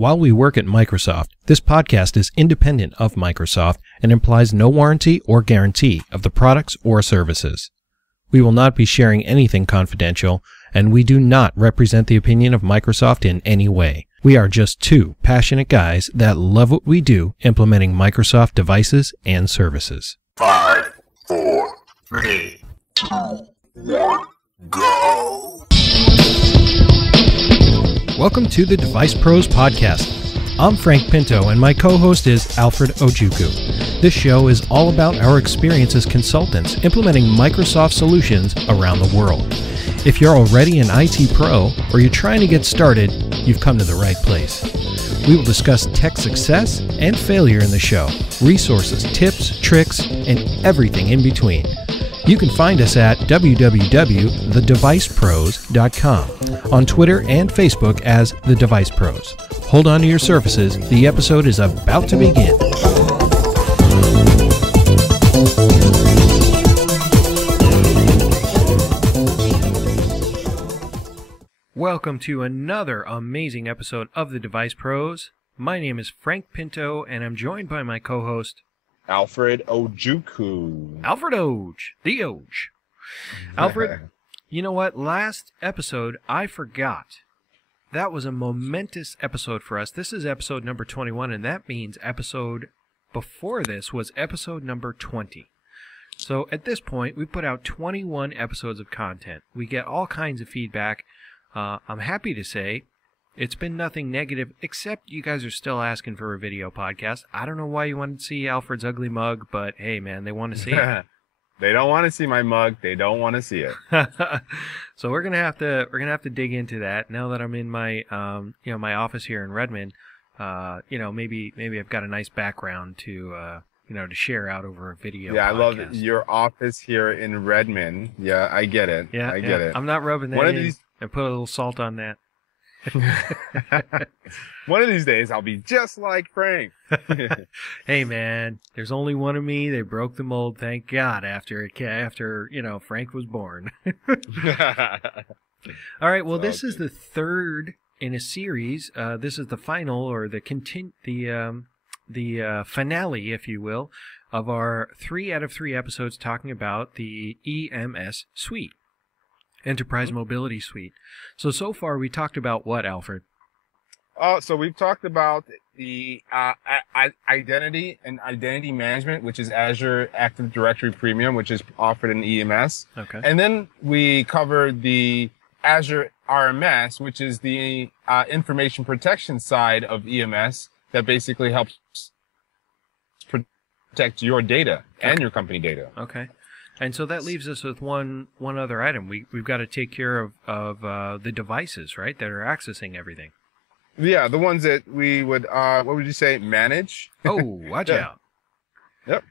While we work at Microsoft, this podcast is independent of Microsoft and implies no warranty or guarantee of the products or services. We will not be sharing anything confidential, and we do not represent the opinion of Microsoft in any way. We are just two passionate guys that love what we do implementing Microsoft devices and services. 5, 4, 3, 2, 1, go! Welcome to the Device Pros podcast. I'm Frank Pinto, and my co-host is Alfred Ojukwu. This show is all about our experience as consultants implementing Microsoft solutions around the world. If you're already an IT pro or you're trying to get started, you've come to the right place. We will discuss tech success and failure in the show, resources, tips, tricks, and everything in between. You can find us at www.thedevicepros.com, on Twitter and Facebook as The Device Pros. Hold on to your surfaces, the episode is about to begin. Welcome to another amazing episode of The Device Pros. My name is Frank Pinto, and I'm joined by my co-host, Alfred Ojukwu. Alfred Oj, the Oj. Alfred, you know what? Last episode, I forgot. That was a momentous episode for us. This is episode number 21, and that means episode before this was episode number 20. So at this point, we put out 21 episodes of content. We get all kinds of feedback. I'm happy to say it's been nothing negative, except you guys are still asking for a video podcast. I don't know why you wanted to see Alfred's ugly mug, but hey, man, they want to see it. They don't want to see my mug. They don't want to see it. So we're gonna have to dig into that now that I'm in my my office here in Redmond. Maybe I've got a nice background to to share out over a video. Yeah, podcast. I love it. Your office here in Redmond. Yeah, I get it. Yeah, I get it. I'm not rubbing that in. And put a little salt on that. One of these days, I'll be just like Frank. Hey, man, there's only one of me. They broke the mold, thank God, after Frank was born. All right, well, this is the third in a series. This is the final, or the finale, if you will, of our 3 out of 3 episodes talking about the EMS suite. Enterprise Mobility Suite. So far we talked about what, Alfred? So we've talked about the identity and identity management, which is Azure Active Directory Premium, which is offered in EMS. Okay. And then we covered the Azure RMS, which is the information protection side of EMS that basically helps protect your data and your company data. Okay. And so that leaves us with one other item. We've got to take care of the devices, right, that are accessing everything. Yeah, the ones that we would, what would you say, manage? Oh, watch out. Yep.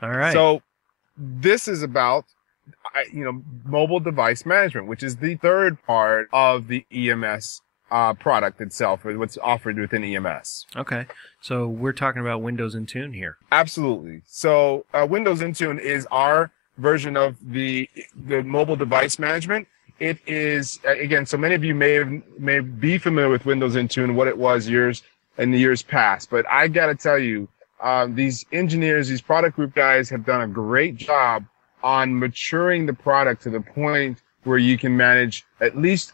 All right. So this is about, mobile device management, which is the third part of the EMS product itself, or what's offered within EMS. Okay. So we're talking about Windows Intune here. Absolutely. So Windows Intune is our version of the mobile device management. It is, again, so many of you may be familiar with Windows Intune, what it was in the years past. But I got to tell you, these engineers, these product group guys have done a great job on maturing the product to the point where you can manage at least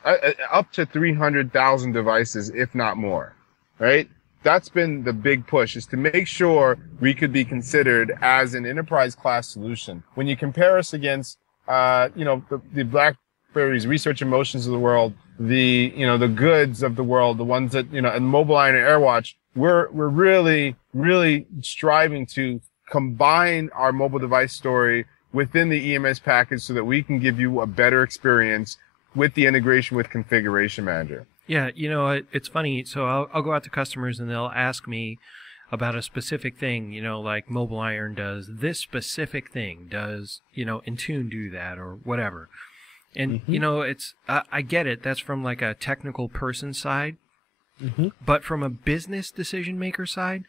up to 300,000 devices, if not more, right? That's been the big push, is to make sure we could be considered as an enterprise class solution. When you compare us against, the BlackBerry's Research and Motions of the world, the Goods of the world, the ones that, and Mobileye and AirWatch, we're really, really striving to combine our mobile device story within the EMS package so that we can give you a better experience with the integration with Configuration Manager. Yeah, it's funny. So I'll go out to customers and they'll ask me about a specific thing, like Mobile Iron does this specific thing. Does, Intune do that or whatever? And, it's, I get it. That's from like a technical person side. Mm-hmm. But from a business decision maker side,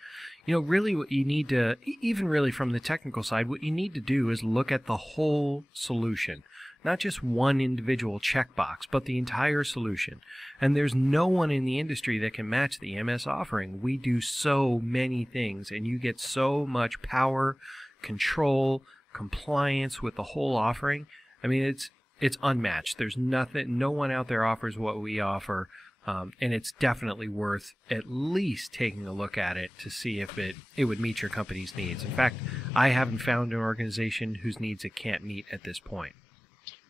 really what you need to, even really from the technical side, what you need to do is look at the whole solution. not just one individual checkbox, but the entire solution. And there's no one in the industry that can match the EMS offering. We do so many things, and you get so much power, control, compliance with the whole offering. I mean, it's unmatched. There's no one out there offers what we offer, and it's definitely worth at least taking a look at it to see if it would meet your company's needs. In fact, I haven't found an organization whose needs it can't meet at this point.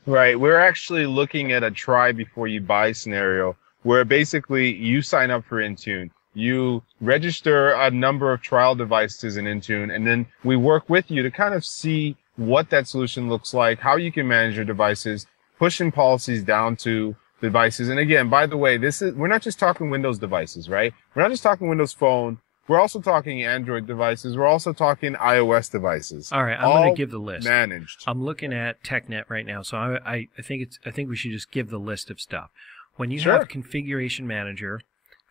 Right. We're actually looking at a try before you buy scenario where basically you sign up for Intune, you register a number of trial devices in Intune, and then we work with you to kind of see what that solution looks like, how you can manage your devices, pushing policies down to devices. And again, by the way, we're not just talking Windows devices, right? We're not just talking Windows Phone. We're also talking Android devices. We're also talking iOS devices. All right, I'm going to give the list. Managed. I'm looking at TechNet right now, so I think we should just give the list of stuff. When you Sure. have Configuration Manager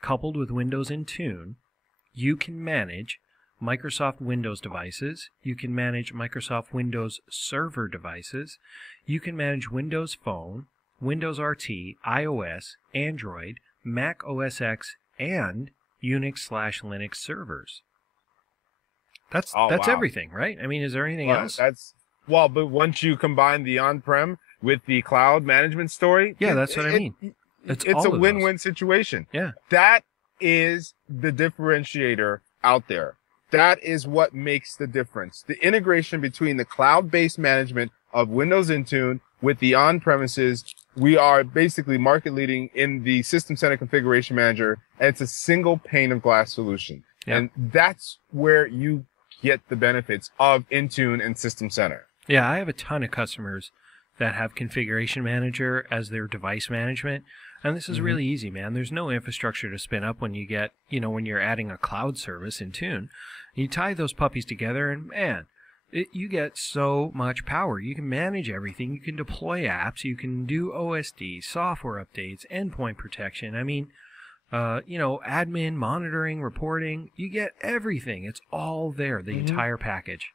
coupled with Windows Intune, you can manage Microsoft Windows devices. You can manage Microsoft Windows Server devices. You can manage Windows Phone, Windows RT, iOS, Android, Mac OS X, and Unix/Linux servers. That's wow. everything, right? I mean, is there anything else? But once you combine the on-prem with the cloud management story, Yeah, that's what I mean. It's all a of those. win-win situation. Yeah. That is the differentiator out there. That is what makes the difference. The integration between the cloud-based management of Windows Intune with the on-premises, we are basically market leading in the System Center Configuration Manager, and it's a single pane of glass solution. Yeah. And that's where you get the benefits of Intune and System Center. Yeah, I have a ton of customers that have Configuration Manager as their device management, and this is really easy, man. There's no infrastructure to spin up when you're adding a cloud service in Tune. You tie those puppies together, and man, you get so much power. You can manage everything. You can deploy apps. You can do OSD, software updates, endpoint protection. I mean, admin, monitoring, reporting. You get everything. It's all there, the entire package.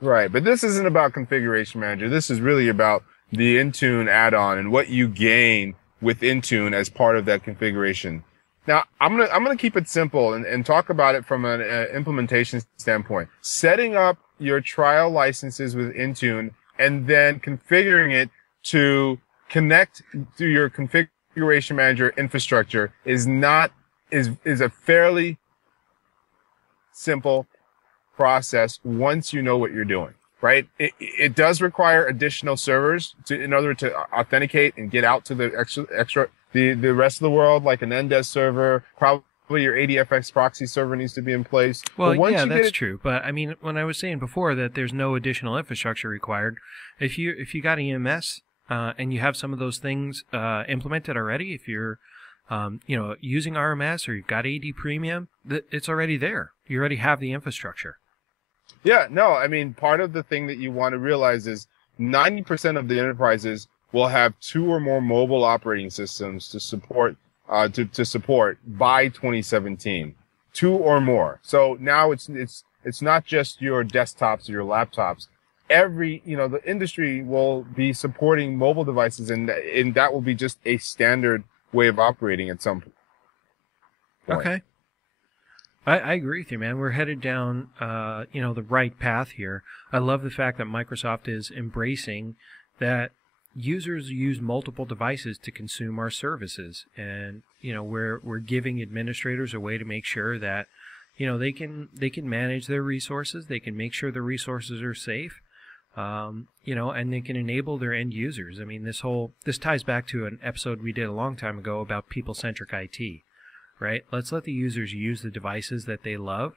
Right, but this isn't about Configuration Manager. This is really about the Intune add-on and what you gain with Intune as part of that configuration. Now, I'm gonna keep it simple and talk about it from an implementation standpoint. Setting up your trial licenses with Intune and then configuring it to connect to your Configuration Manager infrastructure is a fairly simple process once you know what you're doing, right? It does require additional servers in order to authenticate and get out to the the rest of the world, like an NDES server. Probably your ADFX proxy server needs to be in place. Well, yeah, that's true. But I mean, when I was saying before that there's no additional infrastructure required, if you got EMS and you have some of those things implemented already, if you're using RMS or you've got AD Premium, it's already there. You already have the infrastructure. Yeah, no, I mean, part of the thing that you want to realize is 90% of the enterprises will have 2 or more mobile operating systems to support by 2017. 2 or more. So now it's not just your desktops or your laptops. The industry will be supporting mobile devices, and that will be just a standard way of operating at some point. Okay. I agree with you, man. We're headed down, the right path here. I love the fact that Microsoft is embracing that users use multiple devices to consume our services, and we're giving administrators a way to make sure that they can manage their resources. They can make sure the resources are safe, and they can enable their end users. I mean, this ties back to an episode we did a long time ago about people-centric IT. Right? Let's let the users use the devices that they love,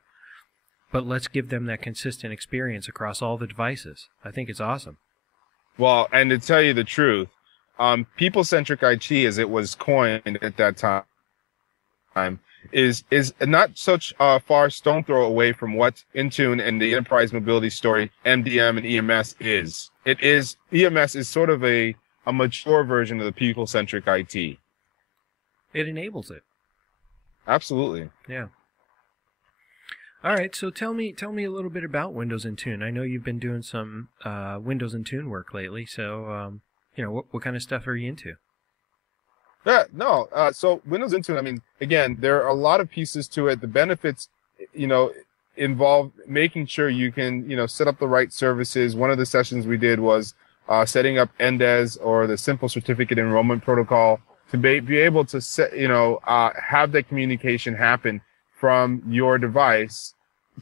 but let's give them that consistent experience across all the devices. I think it's awesome. Well, and to tell you the truth, people-centric IT, as it was coined at that time, is not such a far stone throw away from what Intune and the enterprise mobility story, MDM and EMS is. EMS is sort of a mature version of the people-centric IT. It enables it. Absolutely. Yeah. All right, so tell me a little bit about Windows Intune. I know you've been doing some Windows Intune work lately, so what kind of stuff are you into? Yeah, no. So Windows Intune, I mean, again, there are a lot of pieces to it. The benefits, involve making sure you can, set up the right services. One of the sessions we did was setting up NDES, or the Simple Certificate Enrollment Protocol, to be able to set, have that communication happen from your device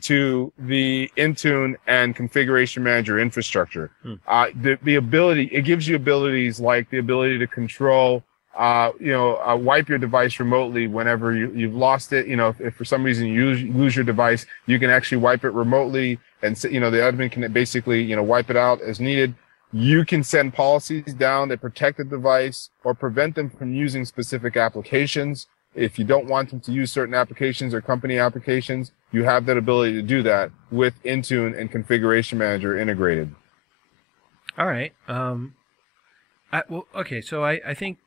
to the Intune and Configuration Manager infrastructure. The ability, it gives you abilities like the ability to control, wipe your device remotely whenever you've lost it. If for some reason you lose your device, you can actually wipe it remotely, and the admin can basically, wipe it out as needed. You can send policies down that protect the device or prevent them from using specific applications. If you don't want them to use certain applications or company applications, you have that ability to do that with Intune and Configuration Manager integrated. All right. Okay. So I think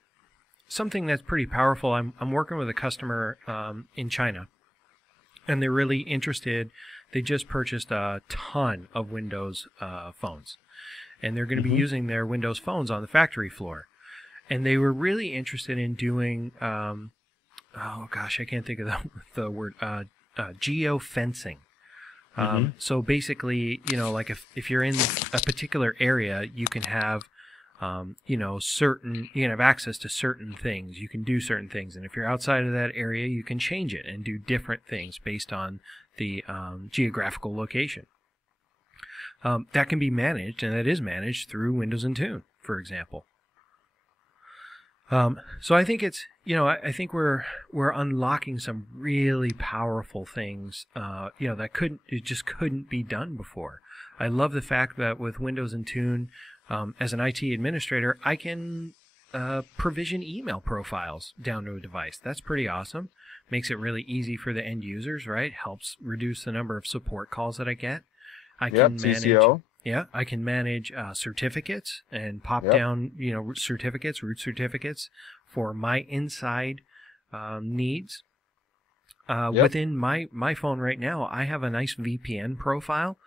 something that's pretty powerful. I'm working with a customer in China, and they're really interested. They just purchased a ton of Windows phones, and they're going to be using their Windows phones on the factory floor. And they were really interested in doing, I can't think of the word, geofencing. So basically, like if you're in a particular area, you can have, you can have access to certain things. You can do certain things. And if you're outside of that area, you can change it and do different things based on the geographical location. That can be managed, and that is managed through Windows Intune, for example. So I think it's, I think we're unlocking some really powerful things, it just couldn't be done before. I love the fact that with Windows Intune, as an IT administrator, I can provision email profiles down to a device. That's pretty awesome. Makes it really easy for the end users, right? Helps reduce the number of support calls that I get. I can manage TCO. Yeah, I can manage certificates and pop down, certificates, root certificates for my inside needs. Within my phone right now, I have a nice VPN profile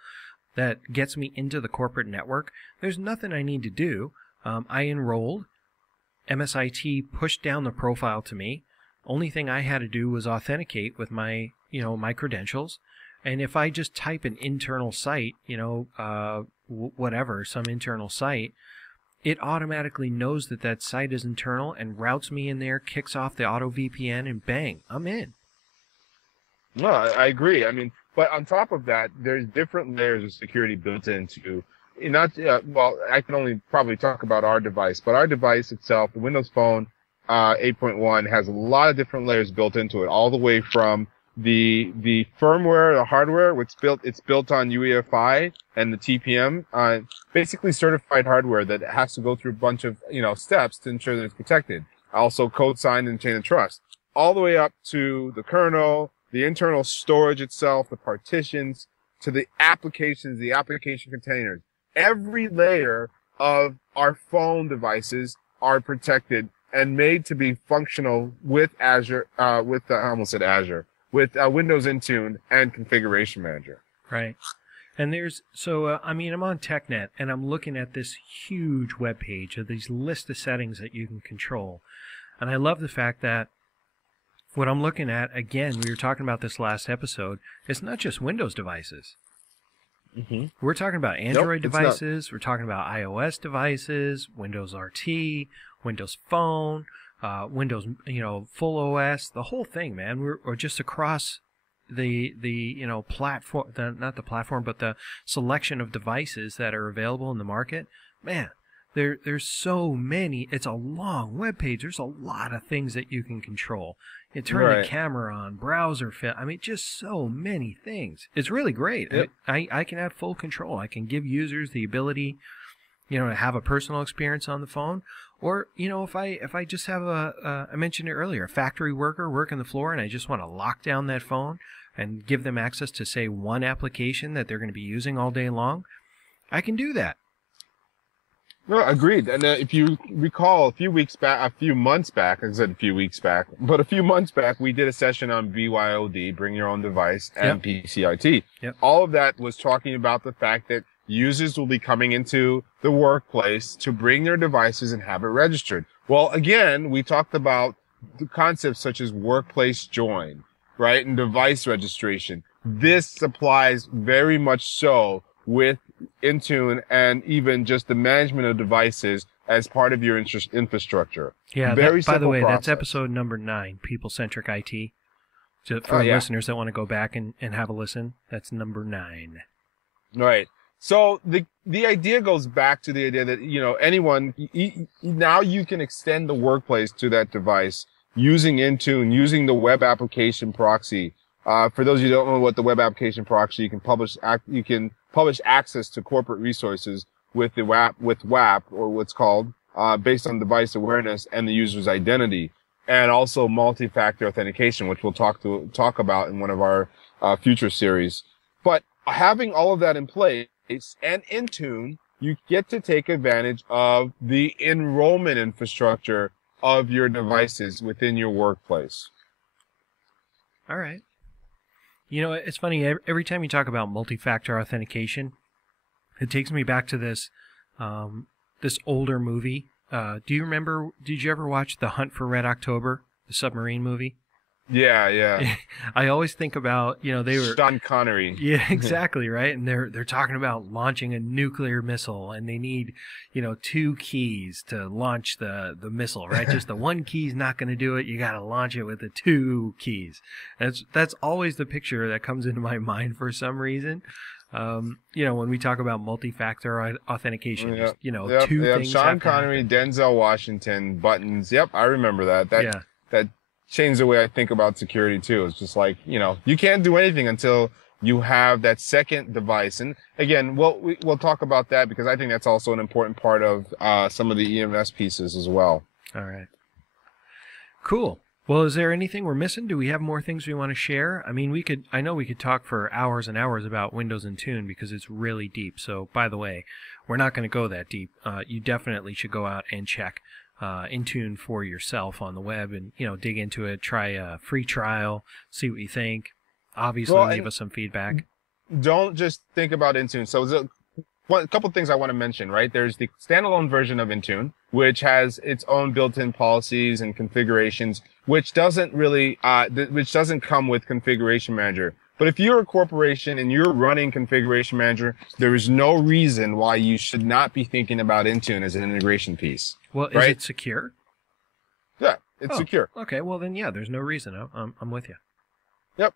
that gets me into the corporate network. There's nothing I need to do. I enrolled. MSIT pushed down the profile to me. Only thing I had to do was authenticate with my, my credentials. And if I just type an internal site, some internal site, it automatically knows that site is internal and routes me in there, kicks off the auto VPN, and bang, I'm in. No, I agree. I mean, but on top of that, there's different layers of security built into. I can only probably talk about our device, but our device itself, the Windows Phone 8.1, has a lot of different layers built into it, all the way from the firmware, the hardware. It's built on UEFI and the TPM, basically certified hardware that has to go through a bunch of steps to ensure that it's protected. Also, code signed and chain of trust, all the way up to the kernel, the internal storage itself, the partitions, to the applications, the application containers. Every layer of our phone devices are protected and made to be functional with Azure, with Windows Intune and Configuration Manager. Right. And I'm on TechNet, and I'm looking at this huge web page of these list of settings that you can control. And I love the fact that what I'm looking at, again, we were talking about this last episode, it's not just Windows devices. We're talking about Android devices, we're talking about iOS devices, Windows RT, Windows Phone, Windows, full OS, the whole thing, man. We're just across the platform, not the platform, but the selection of devices that are available in the market. Man, there's so many. It's a long web page. There's a lot of things that you can control. You turn the camera on, browser fit. I mean, just so many things. It's really great. Yep. I can have full control. I can give users the ability, to have a personal experience on the phone. Or, if I just have I mentioned it earlier, a factory worker working the floor, and I just want to lock down that phone and give them access to, say, one application that they're going to be using all day long, I can do that. No, agreed. And if you recall, a few months back, I said a few weeks back, but a few months back, we did a session on BYOD, Bring Your Own Device, and PCIT. Yep. All of that was talking about the fact that users will be coming into the workplace to bring their devices and have it registered. Well, again, we talked about the concepts such as workplace join, right? And device registration. This applies very much so with Intune and even just the management of devices as part of your infrastructure. Yeah, Very by the simple way, that's process. episode number 9, People-Centric IT. So for listeners that want to go back and have a listen, that's number 9. Right. So the idea goes back to the idea that, anyone, now you can extend the workplace to that device using Intune, using the web application proxy. For those of you who don't know what the web application proxy, you can publish access to corporate resources with WAP, or what's called, based on device awareness and the user's identity, and also multi-factor authentication, which we'll talk about in one of our future series. But having all of that in place and Intune, you get to take advantage of the enrollment infrastructure of your devices within your workplace. All right. It's funny, every time you talk about multi-factor authentication, it takes me back to this older movie. Did you ever watch The Hunt for Red October, the submarine movie? Yeah. I always think about, they were Sean Connery. Yeah, exactly, right? And they're talking about launching a nuclear missile, and they need, 2 keys to launch the missile, right? Just the one key's not going to do it. You got to launch it with the 2 keys. That's always the picture that comes into my mind for some reason. When we talk about multi-factor authentication, Yep. just, 2 things. Sean Connery, Denzel Washington, buttons. Yep, I remember that. That changed the way I think about security too. It's just like, you can't do anything until you have that second device. And again, we'll talk about that because I think that's also an important part of some of the EMS pieces as well. All right. Cool. Well, is there anything we're missing? Do we have more things we want to share? I mean, I know we could talk for hours and hours about Windows Intune because it's really deep. So, by the way, we're not going to go that deep. You definitely should go out and check Intune for yourself on the web and, dig into it, try a free trial, see what you think. Obviously, leave us some feedback. Don't just think about Intune. So a couple of things I want to mention, right? There's the standalone version of Intune, which has its own built-in policies and configurations, which doesn't come with Configuration Manager. But if you're a corporation and you're running Configuration Manager, there is no reason why you should not be thinking about Intune as an integration piece. Well, is it secure? Yeah, it's secure. Okay, well then, yeah, there's no reason. I'm with you. Yep,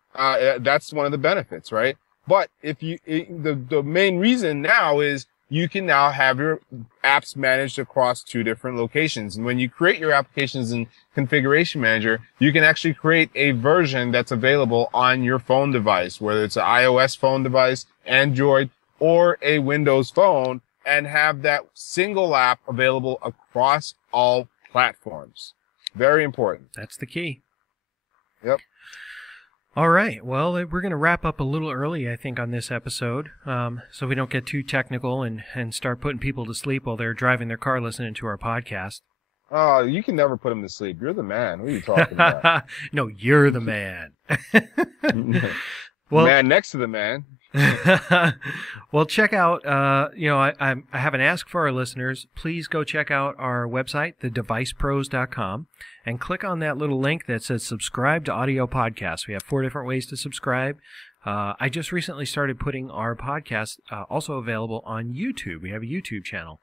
that's one of the benefits, right? But the main reason now is you can now have your apps managed across 2 different locations. And when you create your applications in Configuration Manager, you can actually create a version that's available on your phone device, whether it's an iOS phone device, Android, or a Windows phone, and have that single app available across all platforms. Very important. That's the key. Yep. All right. Well, we're going to wrap up a little early, I think, on this episode, so we don't get too technical and start putting people to sleep while they're driving their car listening to our podcast. Oh, you can never put them to sleep. You're the man. What are you talking about? No, you're the man. Well, man next to the man. Well, check out, I have an ask for our listeners. Please go check out our website, thedevicepros.com, and click on that little link that says subscribe to audio podcasts. We have 4 different ways to subscribe. I just recently started putting our podcast also available on YouTube. We have a YouTube channel.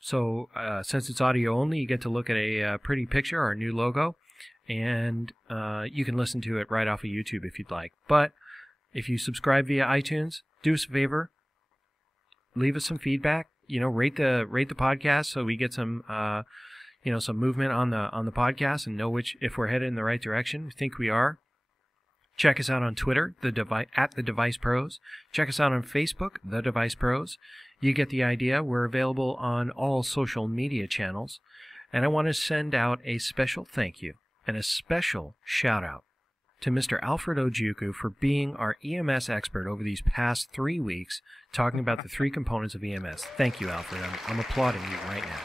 So since it's audio only, you get to look at a pretty picture, our new logo, and you can listen to it right off of YouTube if you'd like. But if you subscribe via iTunes, do us a favor, leave us some feedback. Rate the podcast so we get some some movement on the podcast and know if we're headed in the right direction. We think we are. Check us out on Twitter, at the Device Pros. Check us out on Facebook, The Device Pros. You get the idea. We're available on all social media channels, and I want to send out a special thank you and a special shout out to Mr. Alfred Ojukwu for being our EMS expert over these past 3 weeks, talking about the 3 components of EMS. Thank you, Alfred. I'm applauding you right now.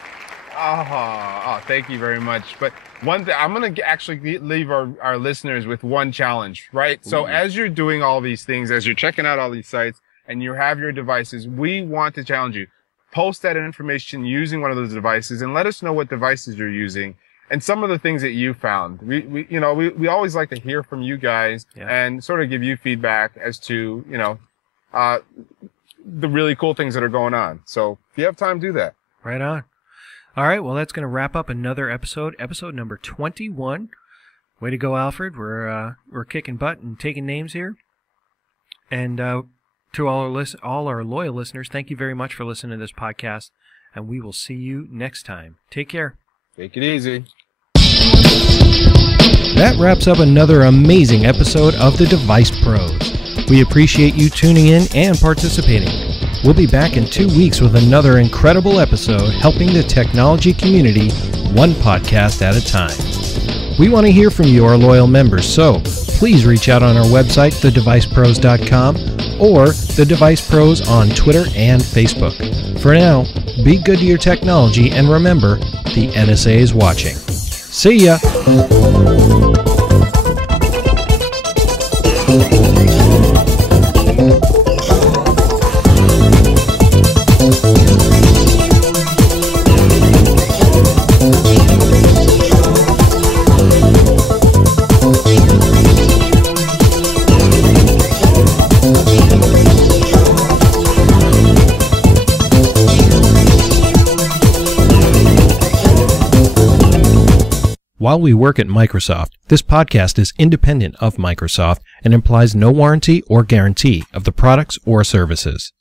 Thank you very much. But one thing, I'm going to actually leave our listeners with one challenge, right? Ooh. So as you're doing all these things, as you're checking out all these sites, and you have your devices, we want to challenge you. Post that information using one of those devices and let us know what devices you're using and some of the things that you found. We always like to hear from you guys and sort of give you feedback as to, the really cool things that are going on. So if you have time, do that. Right on. All right, well, that's going to wrap up another episode number 21. Way to go, Alfred. We're kicking butt and taking names here. And to all our loyal listeners, thank you very much for listening to this podcast, and we will see you next time. Take care. Take it easy. That wraps up another amazing episode of The Device Pros. We appreciate you tuning in and participating. We'll be back in 2 weeks with another incredible episode helping the technology community one podcast at a time. We want to hear from you, our loyal members, so please reach out on our website, thedevicepros.com, or The Device Pros on Twitter and Facebook. For now, be good to your technology, and remember, the NSA is watching. See ya! While we work at Microsoft, this podcast is independent of Microsoft and implies no warranty or guarantee of the products or services.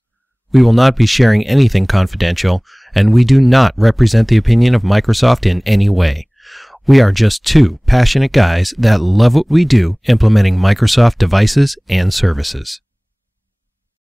We will not be sharing anything confidential, and we do not represent the opinion of Microsoft in any way. We are just two passionate guys that love what we do implementing Microsoft devices and services.